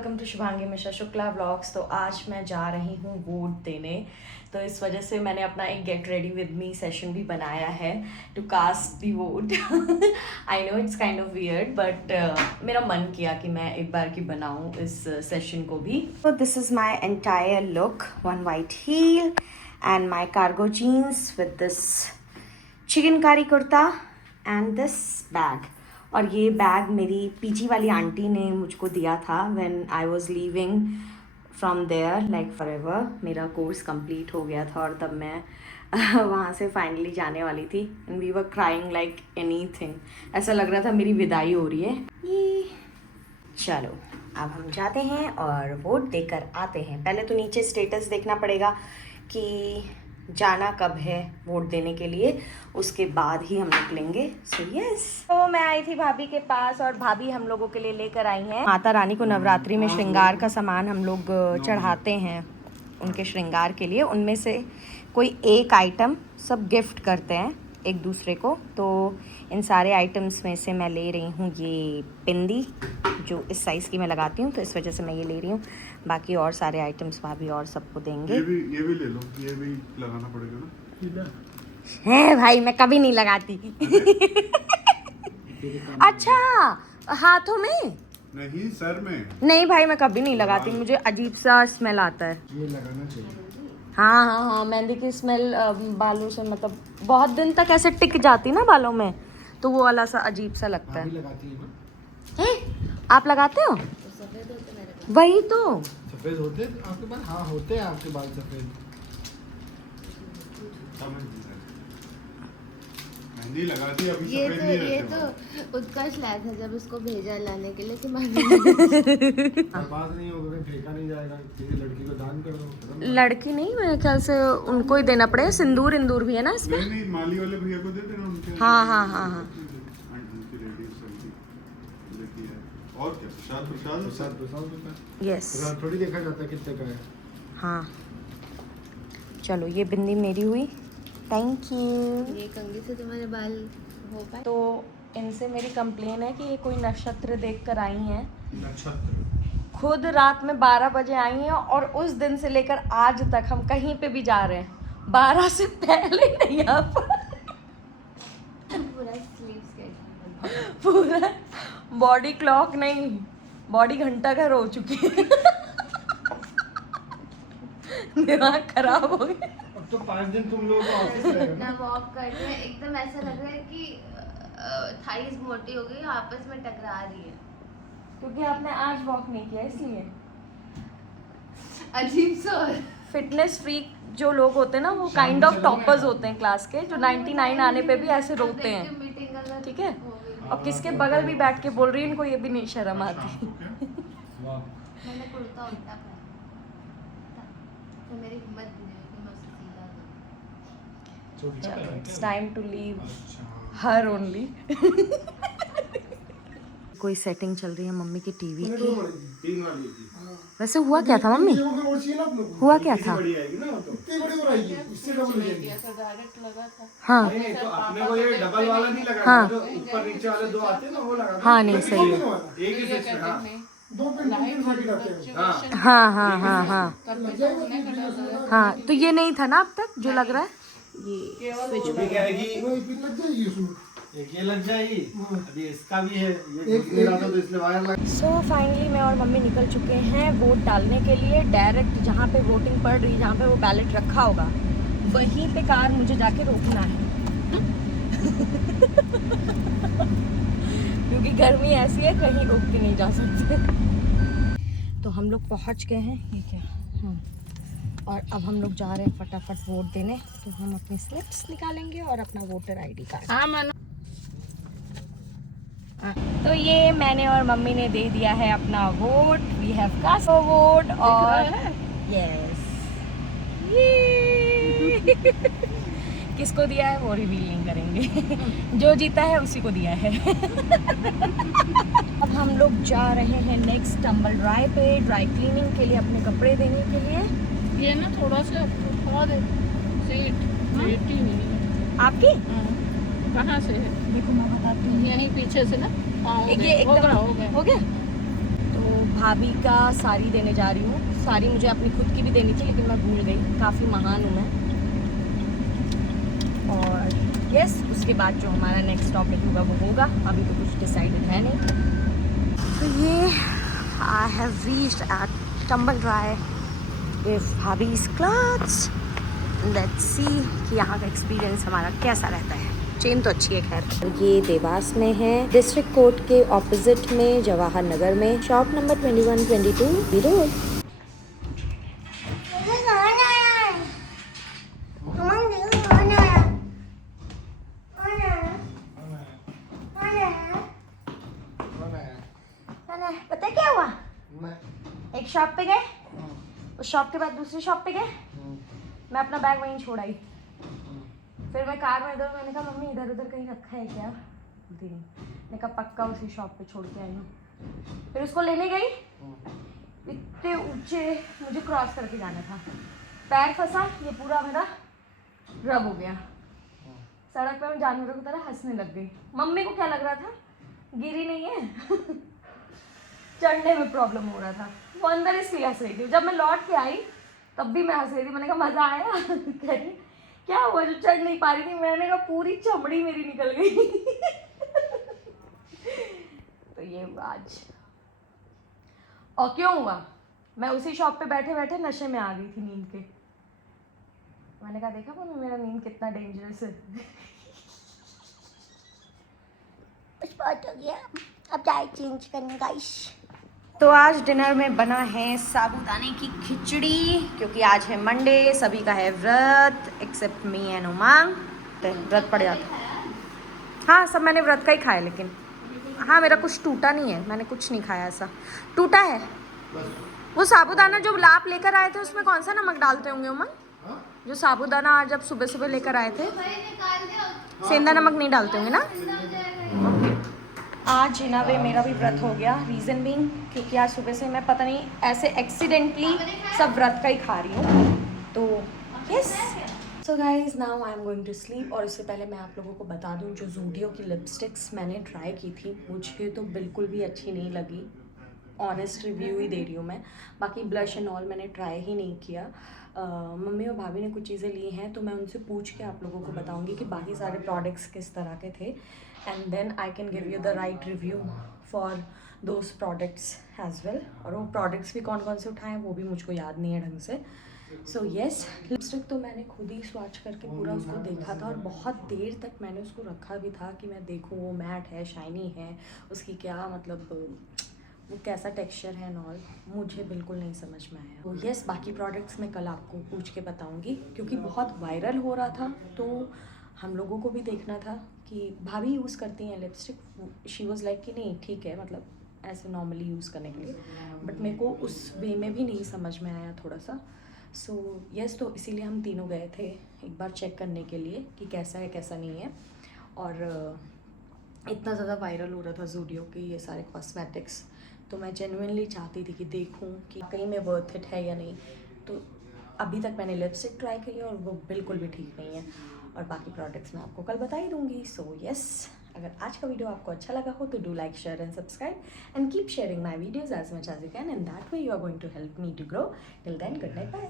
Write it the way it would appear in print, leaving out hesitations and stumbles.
Welcome to Shubhangi Mishra Shukla vlogs. तो आज मैं जा रही हूँ वोट देने, तो इस वजह से मैंने अपना एक get ready with me session भी बनाया है to cast the vote. I know it's kind of weird but मेरा मन किया कि मैं एक बार की बनाऊँ इस सेशन को भी। तो this is my entire look, one white heel and my cargo jeans with this chikankari kurta and this bag. और ये बैग मेरी पीजी वाली आंटी ने मुझको दिया था when I was leaving from there like forever. मेरा कोर्स कंप्लीट हो गया था और तब मैं वहाँ से फाइनली जाने वाली थी and we were crying like anything. ऐसा लग रहा था मेरी विदाई हो रही है। ये चलो अब हम जाते हैं और वोट देकर आते हैं। पहले तो नीचे स्टेटस देखना पड़ेगा कि जाना कब है वोट देने के लिए, उसके बाद ही हम निकलेंगे। सो यस, तो मैं आई थी भाभी के पास और भाभी हम लोगों के लिए लेकर आई हैं माता रानी को नवरात्रि में श्रृंगार का सामान हम लोग चढ़ाते हैं उनके श्रृंगार के लिए। उनमें से कोई एक आइटम सब गिफ्ट करते हैं एक दूसरे को। तो इन सारे आइटम्स में से मैं ले रही हूँ ये बिंदी, जो इस साइज़ की मैं लगाती हूँ, तो इस वजह से मैं ये ले रही हूँ। बाकी और सारे आइटम्स भाभी और सबको देंगे। ये भी ले लो, ये भी लगाना पड़ेगा ना। है भाई, मैं कभी नहीं लगाती। अच्छा, हाथों में नहीं, सर में नहीं भाई, मैं कभी नहीं लगाती, मुझे अजीब सा स्मेल आता है। ये लगाना चाहिए। हाँ, मेहंदी की स्मेल बालों से मतलब बहुत दिन तक ऐसे टिक जाती ना बालों में, तो वो वाला सा अजीब सा लगता है। लगाती है ना? आप लगाते हो? वही तो सफेद होते हैं आपके बाल? हाँ, होते हैं आपके बाल सफेद। मेहंदी लगाती है, अभी सफेद नहीं रहते। ये तो उत्कर्ष लाया था जब उसको भेजा लाने के लिए कि मैं बर्बाद नहीं होगा, फेंका नहीं जाएगा, किसी लड़की को दान कर दो। लड़की नहीं, मेरे ख्याल से उनको ही देना पड़ेगा। सिंदूर इंदूर भी है ना इसमें? नहीं, माली वाले भैया को दे देना उनके। हाँ। उनकी रेडी सब्जी लेती है। और क्या प्रसाद यस, थोड़ी देखा जाता है कितने का है। हाँ चलो, ये बिंदी मेरी हुई, थैंक यू। ये कंघी से तुम्हारे बाल हो पाए। तो इनसे मेरी कंप्लेन है कि ये कोई नक्षत्र देख कर आई हैं। नक्षत्र खुद रात में 12 बजे आई हैं और उस दिन से लेकर आज तक हम कहीं पे भी जा रहे हैं 12 से पहले नहीं आ पूरा स्लीप स्केड्यूल, पूरा बॉडी क्लॉक नहीं, बॉडी घंटा घर हो चुकी है। दिमाग खराब हो गया। अब तो 5 दिन तुम लोगों को ऑफिस रहेगा ना वॉक करते हैं, एकदम ऐसा लग रहा है कि थाइस मोटी हो गई, आपस में टकरा रही है। क्योंकि आपने आज वॉक नहीं किया इसलिए। अजीब सा। फिटनेस फ्रीक जो लोग होते हैं ना, वो काइंड ऑफ टॉपर्स होते हैं क्लास के, जो 99 आने पे भी ऐसे रोते हैं, मीटिंग अगर ठीक है? हो गई और किसके बगल भी बैठ के बोल रही है, इनको ये भी नहीं शर्म आती। मैंने कुर्ता उल्टा पहना तो मेरी हिम्मत नहीं हुई कि मैं उससे सीधा चलो, it's time to leave her only. कोई सेटिंग चल रही है मम्मी की टीवी की। वैसे हुआ क्या था मम्मी, हुआ क्या था? हाँ तो अपने को ये डबल वाला नहीं लगा, हाँ। जो ऊपर नीचे वाले दो आते हैं ना, वो लगा। हाँ नहीं सही है। एक ही फिक्स है। हाँ, तो ये नहीं था ना अब तक जो लग रहा है। एक ये लग जाएगी, अभी इसका भी है, ये मेरा तो इसलिए वायर लग। सो फाइनली मैं और मम्मी निकल चुके हैं वोट डालने के लिए। डायरेक्ट जहाँ पे वोटिंग पड़ रही है, जहाँ पे वो बैलेट रखा होगा, वहीं पे कार मुझे जाके रोकना है। क्योंकि गर्मी ऐसी है, कहीं रोक के नहीं जा सकते। तो हम लोग पहुँच गए हैं। ये क्या? हाँ, और अब हम लोग जा रहे हैं फटाफट वोट देने। तो हम अपनी स्लिप्स निकालेंगे और अपना वोटर आईडी कार्ड। तो ये मैंने और मम्मी ने दे दिया है अपना vote. We have cast vote और यस, किसको दिया है वो रिवील नहीं करेंगे। जो जीता है उसी को दिया है। अब हम लोग जा रहे हैं नेक्स्ट टंबल ड्राई पे, ड्राई क्लीनिंग के लिए, अपने कपड़े देने के लिए। ये ना थोड़ा सा हवा दे, सीट ही नहीं है आपकी कहाँ से है? देखो मैं बताती हूँ, यहीं पीछे से ना। हाँ, एक ये हो एकदम गया हो गया। तो भाभी का साड़ी देने जा रही हूँ। साड़ी मुझे अपनी खुद की भी देनी थी लेकिन मैं भूल गई, काफ़ी महान हूँ मैं। और यस, उसके बाद जो हमारा नेक्स्ट टॉपिक होगा वो होगा, अभी तो कुछ डिसाइडेड है नहीं। तो ये I have reached at tumble dry with भाभीज क्लॉथ्स। लेट्स सी कि यहाँ का एक्सपीरियंस हमारा कैसा रहता है। चेन तो अच्छी है खैर। ये देवास में है, डिस्ट्रिक्ट कोर्ट के ऑपोजिट में, जवाहर नगर में, शॉप नंबर 2122 रोड। पता है क्या हुआ? एक शॉप पे गए, उस शॉप के बाद दूसरी शॉप पे गए, मैं अपना बैग वहीं छोड़ आई। फिर मैं कार में इधर, मैंने कहा मम्मी इधर उधर कहीं रखा है क्या? मैंने कहा पक्का उसी शॉप पे छोड़ के आई हूँ। फिर उसको लेने गई, इतने ऊंचे मुझे क्रॉस करके जाना था, पैर फंसा, ये पूरा मेरा रब हो गया। सड़क पे मैं जानवरों की तरह हंसने लग गई। मम्मी को क्या लग रहा था, गिरी नहीं है चढ़ने में प्रॉब्लम हो रहा था, वो अंदर इसलिए हंस रही थी। जब मैं लौट के आई तब भी मैं हंस रही थी। मैंने कहा मज़ा आया कह रही क्या हुआ जो चढ़ नहीं पा रही थी? मैंने कहा पूरी चमड़ी मेरी निकल गई तो ये हुआ आज। और क्यों हुआ? मैं उसी शॉप पे बैठे बैठे नशे में आ गई थी नींद के। मैंने कहा देखा मम्मी मेरा नींद कितना डेंजरस है कुछ बात हो गया, अब चाय चेंज करने गाइस। तो आज डिनर में बना है साबूदाने की खिचड़ी, क्योंकि आज है मंडे, सभी का है व्रत एक्सेप्ट मी एंड उमंग। तो व्रत पड़ जाता है। हाँ सब मैंने व्रत का ही खाया, लेकिन हाँ मेरा कुछ टूटा नहीं है, मैंने कुछ नहीं खाया ऐसा टूटा है। वो साबूदाना जो लाप लेकर आए थे उसमें कौन सा नमक डालते होंगे उमंग? जो साबूदाना आज जब सुबह सुबह लेकर आए थे, सेंधा नमक नहीं डालते होंगे ना? आज इन अ वे मेरा भी व्रत हो गया। रीज़न बीइंग क्योंकि आज सुबह से मैं पता नहीं ऐसे एक्सीडेंटली सब व्रत का ही खा रही हूँ। तो yes, so guys now I am going to sleep. और उससे पहले मैं आप लोगों को बता दूँ, जो ज़ूडियो की लिपस्टिक्स मैंने ट्राई की थी मुझे तो बिल्कुल भी अच्छी नहीं लगी। ऑनेस्ट रिव्यू ही दे रही हूँ मैं। बाकी ब्लश एंड ऑल मैंने ट्राई ही नहीं किया। मम्मी और भाभी ने कुछ चीज़ें ली हैं तो मैं उनसे पूछ के आप लोगों को बताऊंगी कि बाकी सारे प्रोडक्ट्स किस तरह के थे, and then I can give you the right review for those products as well. और वो प्रोडक्ट्स भी कौन कौन से उठाए वो भी मुझको याद नहीं है ढंग से। सो येस, लिपस्टिक तो मैंने खुद ही स्वॉच करके पूरा उसको देखा था और बहुत देर तक मैंने उसको रखा भी था कि मैं देखूँ वो मैट है, शाइनी है, उसकी क्या मतलब वो कैसा टेक्सचर है नॉल, मुझे बिल्कुल नहीं समझ में आया। तो येस, बाकी प्रोडक्ट्स मैं कल आपको पूछ के बताऊंगी, क्योंकि बहुत वायरल हो रहा था तो हम लोगों को भी देखना था कि भाभी यूज़ करती हैं लिपस्टिक। शी वॉज़ लाइक कि नहीं ठीक है, मतलब ऐसे नॉर्मली यूज़ करने के लिए, बट मेरे को उस वे में भी नहीं समझ में आया थोड़ा सा। सो येस, तो इसीलिए हम तीनों गए थे एक बार चेक करने के लिए कि कैसा है कैसा नहीं है। और इतना ज़्यादा वायरल हो रहा था ज़ूडियो के ये सारे कॉस्मेटिक्स, तो मैं जेन्युइनली चाहती थी कि देखूं कि कहीं में वर्थ इट है या नहीं। तो अभी तक मैंने लिपस्टिक ट्राई की है और वो बिल्कुल भी ठीक नहीं है, और बाकी प्रोडक्ट्स मैं आपको कल बता ही दूंगी। सो येस, अगर आज का वीडियो आपको अच्छा लगा हो तो do like, share and subscribe and keep sharing my videos as much as you can, and that way you are going to help me to grow. Till then, good night, bye.